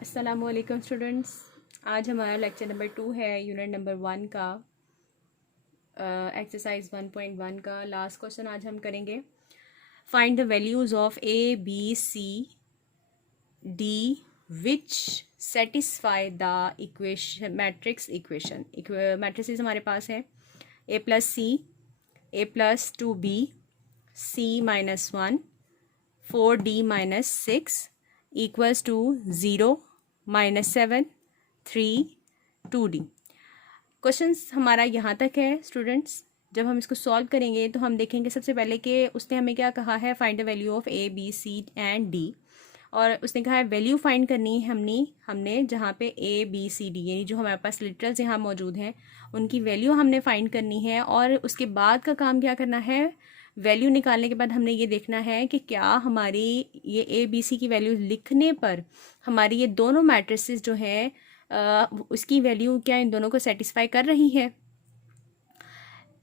अस्सलामुअलैकुम स्टूडेंट्स। आज हमारा लेक्चर नंबर 2 है यूनिट नंबर 1 का एक्सरसाइज 1.1 का लास्ट क्वेश्चन आज हम करेंगे। Find the values of A B C D which satisfy the equation matrix equation. Matrices हमारे पास है A plus C, A plus 2b, C minus 1, 4d minus 6 equals to 0 -7 3 2d। क्वेश्चन हमारा यहाँ तक है स्टूडेंट्स। जब हम इसको सॉल्व करेंगे तो हम देखेंगे सबसे पहले कि उसने हमें क्या कहा है, find the value of A B C and D. और उसने कहा है वैल्यू फाइंड करनी है हमने जहाँ पे ए बी सी डी यानी जो हमारे पास लिटरल्स यहाँ मौजूद हैं उनकी वैल्यू हमने फाइंड करनी है। और उसके बाद का काम क्या करना है, वैल्यू निकालने के बाद हमने ये देखना है कि क्या हमारी ये ए बी सी की वैल्यू लिखने पर हमारी ये दोनों मैट्रिसेस जो हैं उसकी वैल्यू क्या इन दोनों को सेटिस्फाई कर रही है।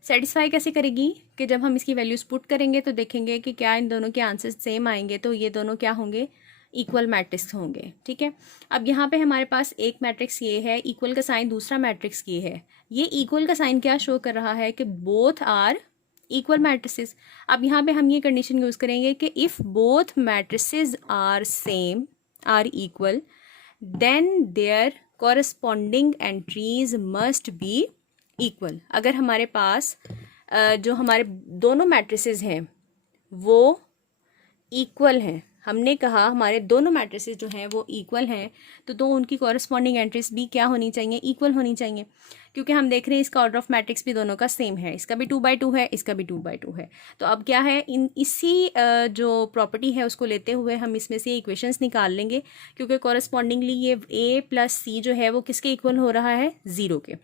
सेटिस्फाई कैसे करेगी कि जब हम इसकी वैल्यूज पुट करेंगे तो देखेंगे कि क्या इन दोनों के आंसर्स सेम आएंगे, तो ये दोनों क्या होंगे, इक्वल मैट्रिक्स होंगे। ठीक है, अब यहाँ पे हमारे पास एक मैट्रिक्स ये है, इक्वल का साइन दूसरा मैट्रिक्स ये है। ये इक्वल का साइन क्या शो कर रहा है कि बोथ आर इक्वल मैट्रिसेस। अब यहाँ पे हम ये कंडीशन यूज़ करेंगे कि if both matrices are same are equal then their corresponding entries must be equal. अगर हमारे पास जो हमारे दोनों मैट्रिसेस हैं वो इक्वल हैं, हमने कहा हमारे दोनों मैट्रिसेस जो हैं वो इक्वल हैं, तो उनकी कॉरस्पॉन्डिंग एंट्रीज भी क्या होनी चाहिए, इक्वल होनी चाहिए। क्योंकि हम देख रहे हैं इसका ऑर्डर ऑफ मैट्रिक्स भी दोनों का सेम है, इसका भी 2/2 है, इसका भी 2/2 है। तो अब क्या है, इसी जो प्रॉपर्टी है उसको लेते हुए हम इसमें से इक्वेशंस निकाल लेंगे। क्योंकि कॉरस्पॉन्डिंगली ये ए प्लस सी जो है वो किसके इक्वल हो रहा है, 0 के।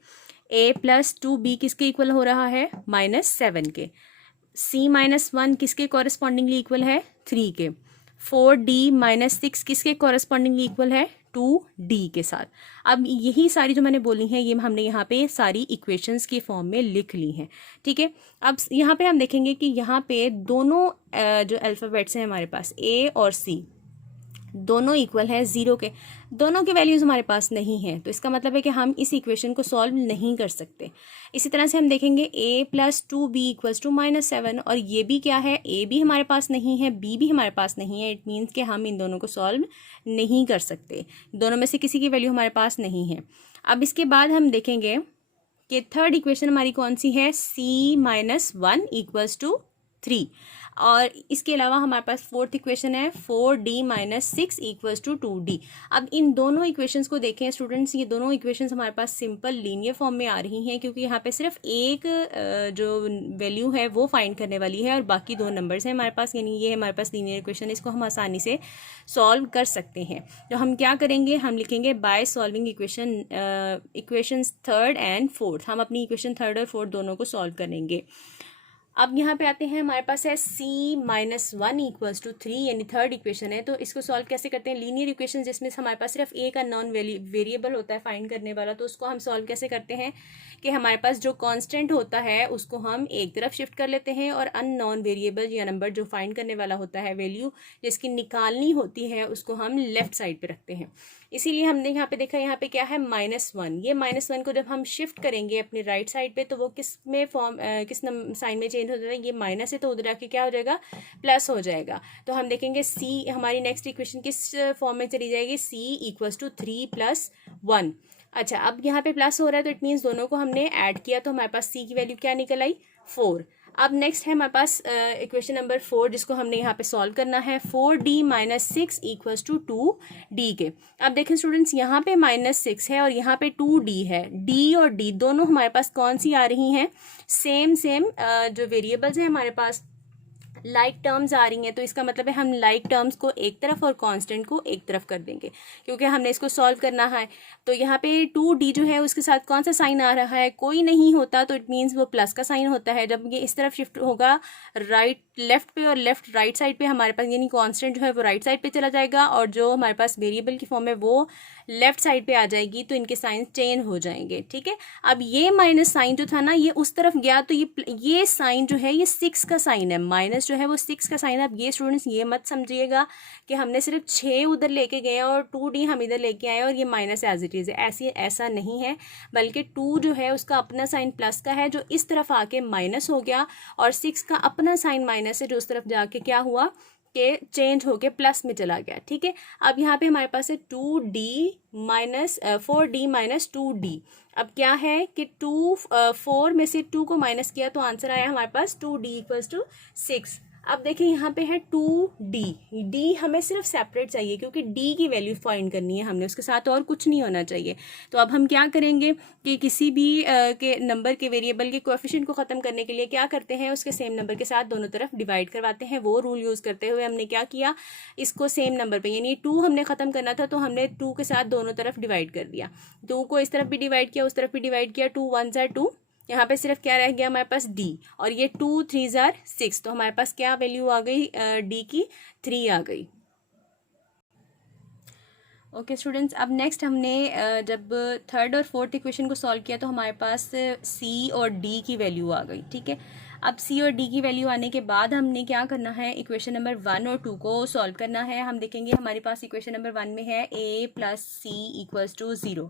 ए प्लस 2b किसके इक्वल हो रहा है, -7 के। c -1 किसके कॉरस्पॉन्डिंगली इक्वल है, 3 के। 4d -6 किसके कॉरस्पॉन्डिंगली इक्वल है, 2d के साथ। अब यही सारी जो मैंने बोली हैं ये हमने यहाँ पे सारी इक्वेशंस के फॉर्म में लिख ली हैं। ठीक है, अब यहाँ पे हम देखेंगे कि यहाँ पे दोनों जो अल्फ़ाबेट्स हैं हमारे पास a और c दोनों इक्वल है 0 के। दोनों की वैल्यूज़ हमारे पास नहीं है, तो इसका मतलब है कि हम इस इक्वेशन को सॉल्व नहीं कर सकते। इसी तरह से हम देखेंगे a plus 2b equals to -7, और ये भी क्या है, a भी हमारे पास नहीं है, b भी हमारे पास नहीं है। इट मीन्स कि हम इन दोनों को सॉल्व नहीं कर सकते, दोनों में से किसी की वैल्यू हमारे पास नहीं है। अब इसके बाद हम देखेंगे कि थर्ड इक्वेशन हमारी कौन सी है, c -1 इक्वल्स टू 3। और इसके अलावा हमारे पास फोर्थ इक्वेशन है 4d -6 इक्वल्स टू 2d। अब इन दोनों इक्वेशंस को देखें स्टूडेंट्स, ये दोनों इक्वेशंस हमारे पास सिंपल लीनियर फॉर्म में आ रही हैं, क्योंकि यहाँ पे सिर्फ एक जो वैल्यू है वो फाइंड करने वाली है और बाकी दो नंबर्स हैं हमारे पास, यानी ये हमारे पास लीनियर इक्वेशन, इसको हम आसानी से सॉल्व कर सकते हैं। तो हम क्या करेंगे, हम लिखेंगे by solving equations third and fourth. हम अपनी इक्वेशन थर्ड और फोर्थ दोनों को सॉल्व करेंगे। अब यहाँ पे आते हैं, हमारे पास है c -1 इक्वल्स टू 3 यानी थर्ड इक्वेशन है। तो इसको सॉल्व कैसे करते हैं, लीनियर इक्वेशन जिसमें हमारे पास सिर्फ एक अननोन वेरिएबल होता है फाइंड करने वाला, तो उसको हम सॉल्व कैसे करते हैं कि हमारे पास जो कांस्टेंट होता है उसको हम एक तरफ शिफ्ट कर लेते हैं और अननोन वेरिएबल या नंबर जो फाइंड करने वाला होता है, वैल्यू जिसकी निकालनी होती है, उसको हम लेफ्ट साइड पे रखते हैं। इसीलिए हमने यहाँ पे देखा, यहाँ पे क्या है, -1। ये -1 को जब हम शिफ्ट करेंगे अपने राइट साइड पे तो वो किस साइन में चेंज हो जाता है, ये माइनस है तो उधर आके क्या हो जाएगा, प्लस हो जाएगा। तो हम देखेंगे c हमारी नेक्स्ट इक्वेशन किस फॉर्म में चली जाएगी, c इक्वल्स टू 3 + 1। अच्छा, अब यहाँ पे प्लस हो रहा है तो इट मीन्स दोनों को हमने ऐड किया तो हमारे पास c की वैल्यू क्या निकल आई, 4। अब नेक्स्ट है हमारे पास इक्वेशन नंबर 4 जिसको हमने यहाँ पे सॉल्व करना है, 4d -6 इक्वल्स टू 2d के। अब देखें स्टूडेंट्स, यहाँ पे -6 है और यहाँ पे 2d है। d और d दोनों हमारे पास कौन सी आ रही हैं, सेम जो वेरिएबल्स हैं हमारे पास लाइक टर्म्स आ रही हैं। तो इसका मतलब है हम लाइक टर्म्स को एक तरफ और कांस्टेंट को एक तरफ कर देंगे, क्योंकि हमने इसको सॉल्व करना है। तो यहाँ पे 2d जो है उसके साथ कौन सा साइन आ रहा है, कोई नहीं होता, तो इट मीन्स वो प्लस का साइन होता है। जब ये इस तरफ शिफ्ट होगा लेफ्ट पे और राइट साइड पे हमारे पास, यानी कांस्टेंट जो है वो राइट साइड पे चला जाएगा और जो हमारे पास वेरिएबल की फॉर्म है वो लेफ्ट साइड पे आ जाएगी, तो इनके साइन चेंज हो जाएंगे। ठीक है, अब ये माइनस साइन जो था ना ये उस तरफ गया, तो ये साइन जो है ये 6 का साइन है, माइनस जो जो है वो 6 का साइन, अब ये स्टूडेंट्स ये मत समझिएगा कि हमने सिर्फ 6 उधर लेके गए और 2D हम इधर लेके आए और ये माइनस एज इट इज़ है, ऐसा नहीं है, बल्कि 2 जो है उसका अपना साइन प्लस का है जो इस तरफ आके माइनस हो गया, और 6 का अपना साइन माइनस है जो उस तरफ जाके क्या हुआ कि चेंज होके प्लस में चला गया। ठीक है, अब यहाँ पे हमारे पास है 2D minus 4D minus 2D। अब क्या है कि 4 में से 2 को माइनस किया तो आंसर आया हमारे पास 2D इक्वल्स टू 6। अब देखिए यहाँ पे है 2D, D हमें सिर्फ सेपरेट चाहिए क्योंकि D की वैल्यू फाइंड करनी है हमने, उसके साथ और कुछ नहीं होना चाहिए। तो अब हम क्या करेंगे कि किसी भी के नंबर के वेरिएबल के कोएफिशिएंट को ख़त्म करने के लिए क्या करते हैं, उसके सेम नंबर के साथ दोनों तरफ डिवाइड करवाते हैं। वो रूल यूज़ करते हुए हमने क्या किया, इसको सेम नंबर पे, यानी 2 हमने ख़त्म करना था तो हमने 2 के साथ दोनों तरफ डिवाइड कर दिया, 2 को इस तरफ भी डिवाइड किया उस तरफ भी डिवाइड किया, 2 1 ज़ा 2, यहाँ पे सिर्फ क्या रह गया हमारे पास D, और ये 2 3 ज़ा 6, तो हमारे पास क्या वैल्यू आ गई D की 3 आ गई। ओके स्टूडेंट्स, अब नेक्स्ट हमने जब थर्ड और फोर्थ इक्वेशन को सॉल्व किया तो हमारे पास C और D की वैल्यू आ गई। ठीक है, अब C और D की वैल्यू आने के बाद हमने क्या करना है, इक्वेशन नंबर 1 और 2 को सॉल्व करना है। हम देखेंगे हमारे पास इक्वेशन नंबर 1 में है A plus C equals to 0।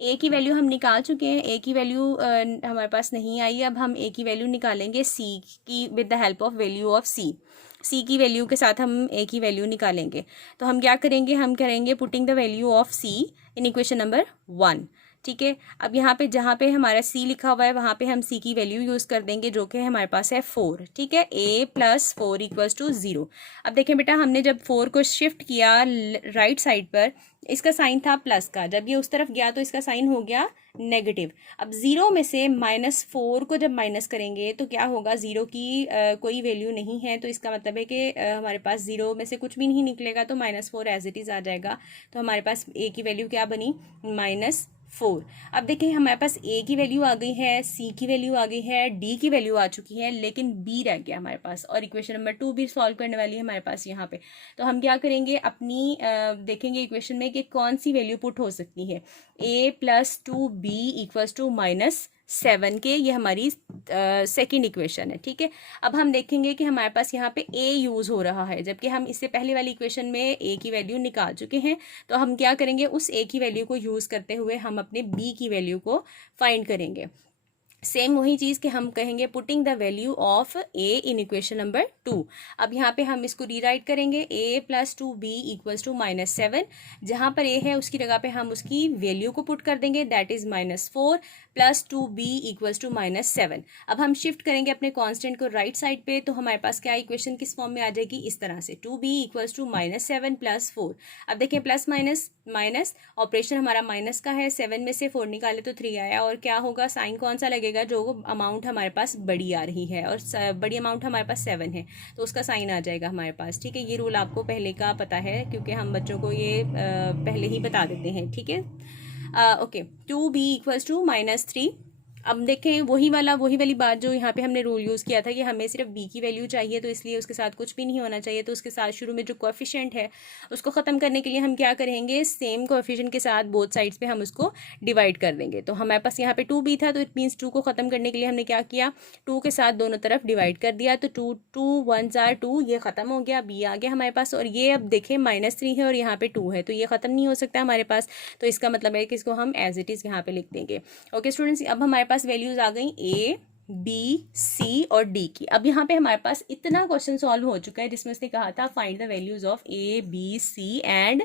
A की वैल्यू हम निकाल चुके हैं, ए की वैल्यू हमारे पास नहीं आई। अब हम ए की वैल्यू निकालेंगे सी की with the help of value of C की वैल्यू के साथ हम ए की वैल्यू निकालेंगे। तो हम क्या करेंगे, हम करेंगे putting the value of C in equation number 1। ठीक है, अब यहाँ पे जहाँ पे हमारा सी लिखा हुआ है वहाँ पे हम सी की वैल्यू यूज़ कर देंगे जो कि हमारे पास है 4। ठीक है, a प्लस 4 इक्वल्स टू 0। अब देखें बेटा, हमने जब 4 को शिफ्ट किया राइट साइड पर, इसका साइन था प्लस का, जब ये उस तरफ गया तो इसका साइन हो गया नेगेटिव। अब 0 में से -4 को जब माइनस करेंगे तो क्या होगा, 0 की कोई वैल्यू नहीं है, तो इसका मतलब है कि हमारे पास 0 में से कुछ भी नहीं निकलेगा, तो -4 एज इट इज़ आ जाएगा। तो हमारे पास a की वैल्यू क्या बनी, -4। अब देखिए हमारे पास a की वैल्यू आ गई है, c की वैल्यू आ गई है, d की वैल्यू आ चुकी है, लेकिन b रह गया हमारे पास, और इक्वेशन नंबर 2 भी सॉल्व करने वाली है हमारे पास यहाँ पे। तो हम क्या करेंगे, अपनी देखेंगे इक्वेशन में कि कौन सी वैल्यू पुट हो सकती है। a plus 2b equals to -7 के, ये हमारी सेकेंड इक्वेशन है। ठीक है, अब हम देखेंगे कि हमारे पास यहाँ पे a यूज़ हो रहा है, जबकि हम इससे पहले वाली इक्वेशन में a की वैल्यू निकाल चुके हैं। तो हम क्या करेंगे, उस a की वैल्यू को यूज़ करते हुए हम अपने b की वैल्यू को फाइंड करेंगे। सेम वही चीज़ कि हम कहेंगे putting the value of a in equation number 2। अब यहाँ पे हम इसको रीराइट करेंगे, a plus 2b equals to -7। जहाँ पर a है उसकी जगह पे हम उसकी वैल्यू को पुट कर देंगे, that is -4 plus 2b equals to -7। अब हम शिफ्ट करेंगे अपने कांस्टेंट को राइट साइड पे, तो हमारे पास क्या इक्वेशन किस फॉर्म में आ जाएगी, इस तरह से 2b इक्वल्स टू -7 प्लस 4। अब देखिए प्लस माइनस माइनस ऑपरेशन हमारा माइनस का है, 7 में से 4 निकाले तो 3 आया, और क्या होगा, साइन कौन सा लगेगा, जो अमाउंट हमारे पास बड़ी आ रही है, और बड़ी अमाउंट हमारे पास 7 है तो उसका साइन आ जाएगा हमारे पास। ठीक है, ये रूल आपको पहले का पता है क्योंकि हम बच्चों को ये पहले ही बता देते हैं। ठीक है, ओके, 2b इक्वल्स टू -3। अब देखें वही वाली बात जो यहाँ पे हमने रूल यूज़ किया था कि हमें सिर्फ b की वैल्यू चाहिए, तो इसलिए उसके साथ कुछ भी नहीं होना चाहिए, तो उसके साथ शुरू में जो कोएफिशिएंट है उसको ख़त्म करने के लिए हम क्या करेंगे, सेम कोएफिशिएंट के साथ बोथ साइड्स पे हम उसको डिवाइड कर देंगे। तो हमारे पास यहाँ पे 2b था, तो इट मीन्स 2 को ख़त्म करने के लिए हमने क्या किया, 2 के साथ दोनों तरफ डिवाइड कर दिया, तो 2 1 ज़ा 2, ये ख़त्म हो गया, b आ गया हमारे पास, और ये अब देखें -3 है और यहाँ पे 2 है, तो ये ख़त्म नहीं हो सकता हमारे पास, तो इसका मतलब है कि इसको हम एज इट इज़ यहाँ पे लिख देंगे। ओके स्टूडेंट्स, अब हमारे पास वैल्यूज़ आ गई A B C और D की। अब यहाँ पे हमारे पास इतना क्वेश्चन सॉल्व हो चुका है जिसमें उसने कहा था find the values of A B C and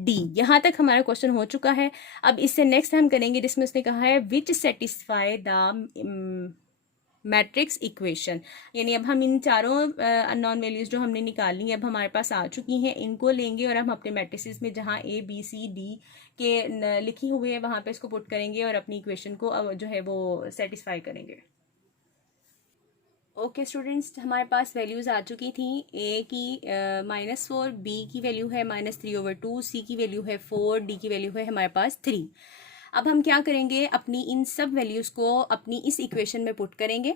D। यहाँ तक हमारा क्वेश्चन हो चुका है। अब इससे नेक्स्ट हम करेंगे जिसमें उसने कहा है विच सेटिस्फाई द मैट्रिक्स इक्वेशन, यानी अब हम इन चारों अननोन वैल्यूज जो हमने निकाली अब हमारे पास आ चुकी हैं, इनको लेंगे और हम अपने मैट्रिसेस में जहाँ A B C D के लिखी हुई है वहाँ पे इसको पुट करेंगे और अपनी इक्वेशन को जो है वो सेटिस्फाई करेंगे। ओके स्टूडेंट्स, हमारे पास वैल्यूज़ आ चुकी थी। A की -4, B की वैल्यू है -3/2, C की वैल्यू है 4, D की वैल्यू है हमारे पास 3। अब हम क्या करेंगे, अपनी इन सब वैल्यूज़ को अपनी इस इक्वेशन में पुट करेंगे।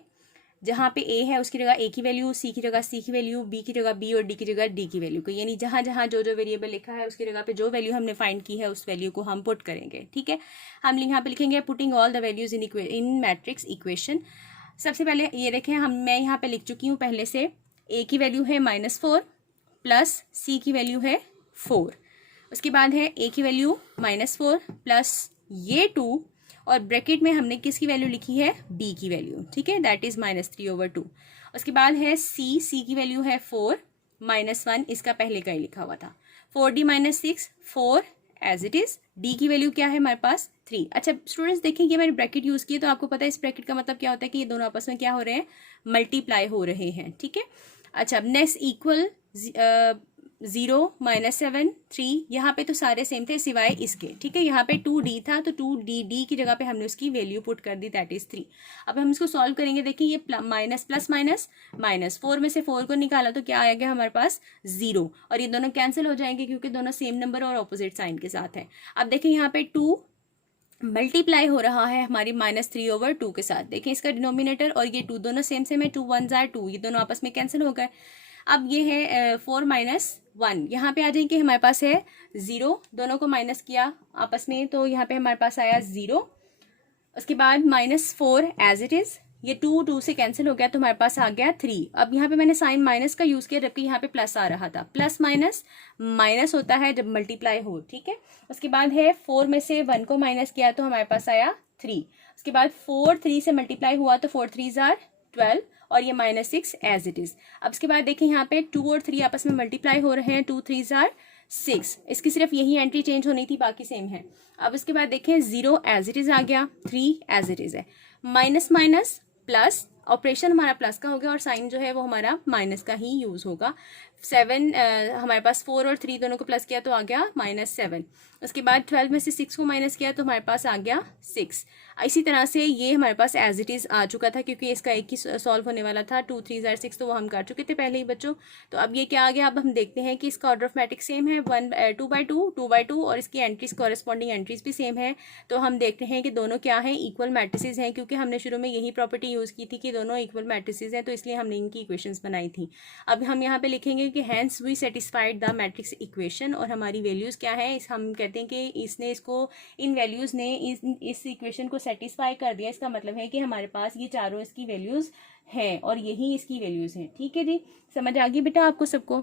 जहाँ पे A है उसकी जगह A की वैल्यू, C की जगह C की वैल्यू, B की जगह B और D की जगह D की वैल्यू को, यानी जहाँ जहाँ जो जो वेरिएबल लिखा है उसकी जगह पे जो वैल्यू हमने फाइंड की है उस वैल्यू को हम पुट करेंगे। ठीक है, हम यहाँ पे लिखेंगे putting all the values in matrix equation. सबसे पहले ये देखें, मैं यहाँ पे लिख चुकी हूँ पहले से ए की वैल्यू है -4 प्लस सी की वैल्यू है 4। उसके बाद है ए की वैल्यू -4 प्लस ये 2 और ब्रैकेट में हमने किसकी वैल्यू लिखी है, बी की वैल्यू, ठीक है, दैट इज -3/2। उसके बाद है सी की वैल्यू है 4 -1, इसका पहले का ही लिखा हुआ था। 4d - 6 4 as it is. D की वैल्यू क्या है हमारे पास 3। अच्छा स्टूडेंट्स देखिए कि मैंने ब्रैकेट यूज किया तो आपको पता है इस ब्रैकेट का मतलब क्या होता है कि ये दोनों आपस में क्या हो रहे हैं, मल्टीप्लाई हो रहे हैं, ठीक है। अच्छा अब नेक्स्ट इक्वल 0 -7 3, यहाँ पे तो सारे सेम थे सिवाय इसके, ठीक है। यहाँ पे 2d था तो 2d की जगह पे हमने उसकी वैल्यू पुट कर दी, दैट इज 3। अब हम इसको सॉल्व करेंगे। देखिए ये माइनस प्लस माइनस माइनस, 4 में से 4 को निकाला तो क्या आएगा हमारे पास 0, और ये दोनों कैंसिल हो जाएंगे क्योंकि दोनों सेम नंबर और ऑपोजिट साइन के साथ है। अब देखिए यहाँ पे 2 मल्टीप्लाई हो रहा है हमारी -3/2 के साथ। देखिए इसका डिनोमिनेटर और ये 2 दोनों सेम सेम है, 2 1 जार 2, ये दोनों आपस में कैंसिल हो गए। अब ये है 4 - 1, यहाँ पे आ जाएंगे हमारे पास है 0, दोनों को माइनस किया आपस में तो यहाँ पे हमारे पास आया 0। उसके बाद -4 एज इट इज, ये 2 से कैंसिल हो गया तो हमारे पास आ गया 3। अब यहाँ पे मैंने साइन माइनस का यूज किया जबकि यहाँ पे प्लस आ रहा था। प्लस माइनस माइनस होता है जब मल्टीप्लाई हो, ठीक है। उसके बाद है 4 में से 1 को माइनस किया तो हमारे पास आया 3। उसके बाद 4 3 से मल्टीप्लाई हुआ तो 4 3 जार 12 और ये -6 एज इट इज। अब उसके बाद देखिए यहाँ पे 2 और 3 आपस में मल्टीप्लाई हो रहे हैं, 2 3 जार 6, इसकी सिर्फ यही एंट्री चेंज होनी थी, बाकी सेम है। अब उसके बाद देखें 0 एज इट इज आ गया, 3 एज इट इज है, माइनस माइनस प्लस, ऑपरेशन हमारा प्लस का हो गया और साइन जो है वो हमारा माइनस का ही यूज होगा। 7 हमारे पास 4 और 3 दोनों को प्लस किया तो आ गया -7। उसके बाद 12 में से 6 को माइनस किया तो हमारे पास आ गया 6। इसी तरह से ये हमारे पास एज इट इज आ चुका था क्योंकि इसका एक ही सॉल्व होने वाला था, 2 3 जार 6 तो वो हम कर चुके थे पहले ही बच्चों। तो अब ये क्या आ गया, अब हम देखते हैं कि इसका ऑर्डर ऑफ मैट्रिक्स सेम है, 2/2 और इसकी एंट्रीज कॉरेस्पॉन्डिंग एंट्रीज भी सेम है। तो हम देखते हैं कि दोनों क्या है, इक्वल मैट्रिसेस हैं, क्योंकि हमने शुरू में यही प्रॉपर्टी यूज की थी कि दोनों इक्वल मैट्रिसेस हैं, तो इसलिए हमने इनकी इक्वेशंस बनाई थी। अब हम यहाँ पे लिखेंगे कि hence we satisfied the matrix equation, और हमारी वैल्यूज क्या है, हम कहते हैं कि इसने इसको, इन वैल्यूज ने इस इक्वेशन को सेटिस्फाई कर दिया। इसका मतलब है कि हमारे पास ये चारों इसकी वैल्यूज हैं और यही इसकी वैल्यूज हैं, ठीक है जी। समझ आ गई बेटा आपको सबको।